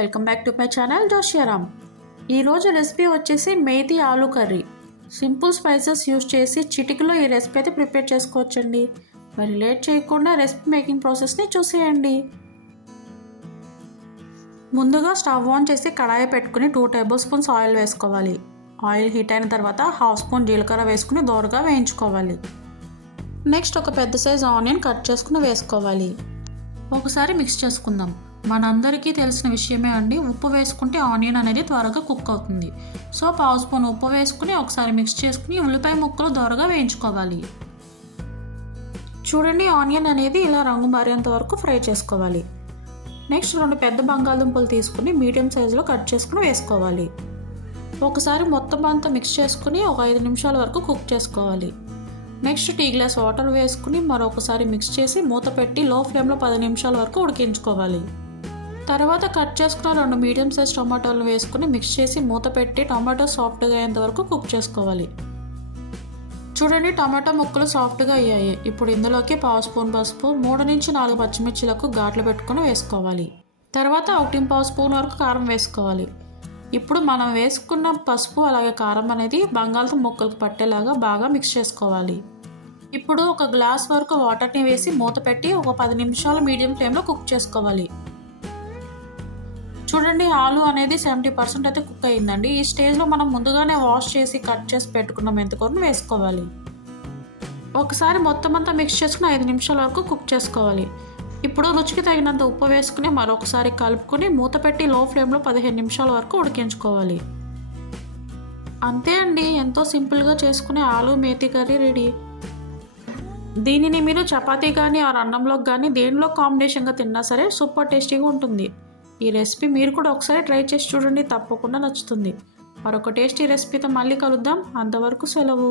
Welcome back to my channel జోష్యారామ్. ఈరోజు recipe వచ్చేసి methi aloo curry. Simple spices use చేసి చిటికలో ఈ రెసిపీ అయితే ప్రిపేర్ చేసుకోవచ్చండి. మరి లేట్ చేయకుండా రెసిపీ మేకింగ్ ప్రాసెస్ని చూసేయండి. ముందుగా స్టవ్ ఆన్ చేసి కడాయి పెట్టుకుని 2 టేబుల్ స్పూన్స్ ఆయిల్ వేసుకోవాలి. ఆయిల్ హీట్ అయిన తర్వాత 1/2 స్పూన్ జీలకర్ర వేసుకుని దోరగా వేయించుకోవాలి. నెక్స్ట్ ఒక పెద్ద సైజ్ ఆనియన్ కట్ చేసుకుని వేసుకోవాలి. ఒకసారి మిక్స్ చేసుకుందాం. మనందరికీ తెలిసిన విషయమే అండి, ఉప్పు వేసుకుంటే ఆనియన్ అనేది త్వరగా కుక్ అవుతుంది. సో 1/2 స్పూన్ ఉప్పు వేసుకుని ఒకసారి మిక్స్ చేసుకుని ఉల్లిపాయ ముక్కలు దోరగా వేయించుకోవాలి. చూడండి, ఆనియన్ అనేది ఇలా రంగు మారేంత వరకు ఫ్రై చేసుకోవాలి. నెక్స్ట్ 2 పెద్ద బంగాళదుంపలు తీసుకుని మీడియం సైజులో కట్ చేసుకుని వేసుకోవాలి. ఒకసారి మొత్తం అంతా మిక్స్ చేసుకుని ఒక 5 నిమిషాల వరకు కుక్ చేసుకోవాలి. నెక్స్ట్ టీ గ్లాస్ వాటర్ వేసుకుని మరొకసారి మిక్స్ చేసి మూత పెట్టి లో ఫ్లేమ్లో 10 నిమిషాల వరకు ఉడికించుకోవాలి. తర్వాత కట్ చేసుకున్న 2 మీడియం సైజ్ టమాటాలు వేసుకుని మిక్స్ చేసి మూత పెట్టి టమాటో సాఫ్ట్గా అయ్యేంత వరకు కుక్ చేసుకోవాలి. చూడండి, టమాటా ముక్కలు సాఫ్ట్గా అయ్యాయి. ఇప్పుడు ఇందులోకి 1/2 స్పూన్ పసుపు, 3 నుంచి 4 పచ్చిమిర్చిలకు ఘాట్లు పెట్టుకుని వేసుకోవాలి. తర్వాత 1/4 స్పూన్ వరకు కారం వేసుకోవాలి. ఇప్పుడు మనం వేసుకున్న పసుపు అలాగే కారం అనేది బంగాళదుంప ముక్కలకు పట్టేలాగా బాగా మిక్స్ చేసుకోవాలి. ఇప్పుడు ఒక గ్లాస్ వరకు వాటర్ని వేసి మూత పెట్టి ఒక 10 నిమిషాలు మీడియం ఫ్లేమ్లో కుక్ చేసుకోవాలి. చూడండి, ఆలు అనేది 70% అయితే కుక్ అయ్యిందండి. ఈ స్టేజ్లో మనం ముందుగానే వాష్ చేసి కట్ చేసి పెట్టుకున్న మెంతికూరను వేసుకోవాలి. ఒకసారి మొత్తం అంతా మిక్స్ చేసుకుని 5 నిమిషాల వరకు కుక్ చేసుకోవాలి. ఇప్పుడు రుచికి తగినంత ఉప్పు వేసుకుని మరొకసారి కలుపుకొని మూత పెట్టి లో ఫ్లేమ్లో 15 నిమిషాల వరకు ఉడికించుకోవాలి. అంతే అండి, ఎంతో సింపుల్గా చేసుకునే ఆలు మేథీ కర్రీ రెడీ. దీనిని మీరు చపాతీ కానీ అన్నంలోకి కానీ దేనిలో కాంబినేషన్గా తిన్నా సరే సూపర్ టేస్టీగా ఉంటుంది. ఈ రెసిపీ మీరు కూడా ఒకసారి ట్రై చేసి చూడండి, తప్పకుండా నచ్చుతుంది. మరొక టేస్టీ రెసిపీతో మళ్ళీ కలుద్దాం. అంతవరకు సెలవు.